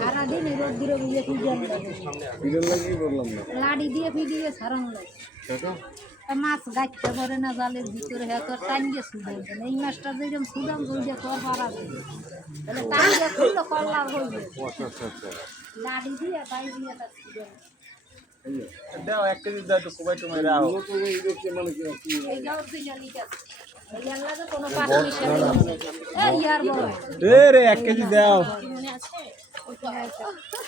হারা দিন রোদ্দুরে বুঝে লাড়ি দিয়ে ফিডিয়ে সারান মাছ গাইতে পারে না জালের ভিতরে হ্যাঁ তোর টাইমে সুদাম এই মাছটা যেরকম সুদাম বুঝে তোর পারা যাবে তাহলে টাইমে খুললে কল্লার হইবে লাড়ি দিয়ে তাই দিয়ে তার সুদাম দাও 1 কেজি দাও তো কোবাই তুমি রাও এই যাওয়ার দিন লিটার এই আল্লাহকে কোনো পানি মিশাবে এই ইয়ার বড় এ রে 1 কেজি দাও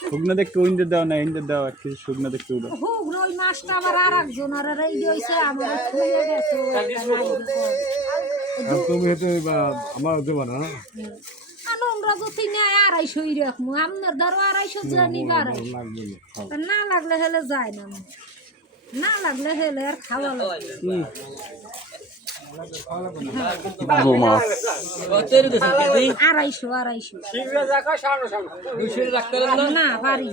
শুকনা দেখতে ইন্দে দাও না ইন্দে দাও 1 কেজি শুকনা দেখতে দাও হুক ওই মাছটা আবার আরেকজন আর এই হইছে আমার থুয়ে গেছে আর তুমি হেতে আমার দেবা না আমরা যদি নেয় 250 রাখবো আপনার ধরো 250 জানি বাড়াই না লাগলে হেলে যায় না না লাগলে হেলে আর খাওয়া লাগে মাছ 250 না পারি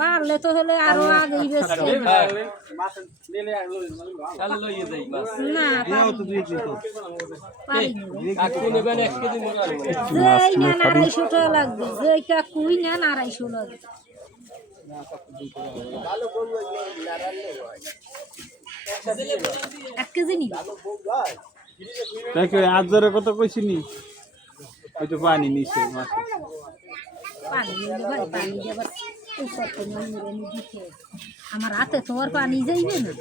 পারলে তো হলে আরো আগেই বেশি না পারি যেই নেন 250 টাকা লাগবে যেই কাকুই নেন 250 লাগবে এক কেজি নি দেখো আজরে কত কইছিনি ওই তো পানি নিছে মাছ পানি ভাই পানি দেবার উপর তো মনে দিতে আমার হাতে তো আর পানি যাইবে না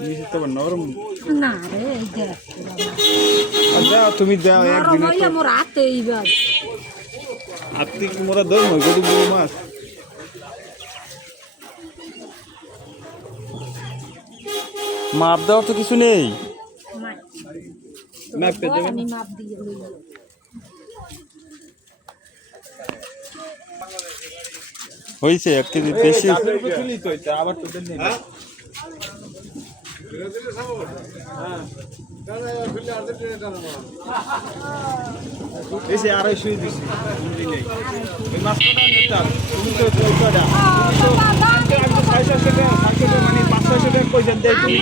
নিছে তো নরম না রে এই দেখ দাও তুমি দাও একদিন নরম হইয়া মোর হাতে এইবার আপনি কি মোরা ধরম গরু বড় মাছ মাপ দেওয়ার তো কিছু নেই মাপ পে দেবেন আমি মাপ দিয়ে লই হইছে 1 কেজি বেশি তুলি তো এটা আবার তো দেন না এসে 250 দিছি এই মাছটা নিতে তুমি তো কইটা তুমি তো 600 টাকা মানে 500 টাকা কইছেন দেই তুমি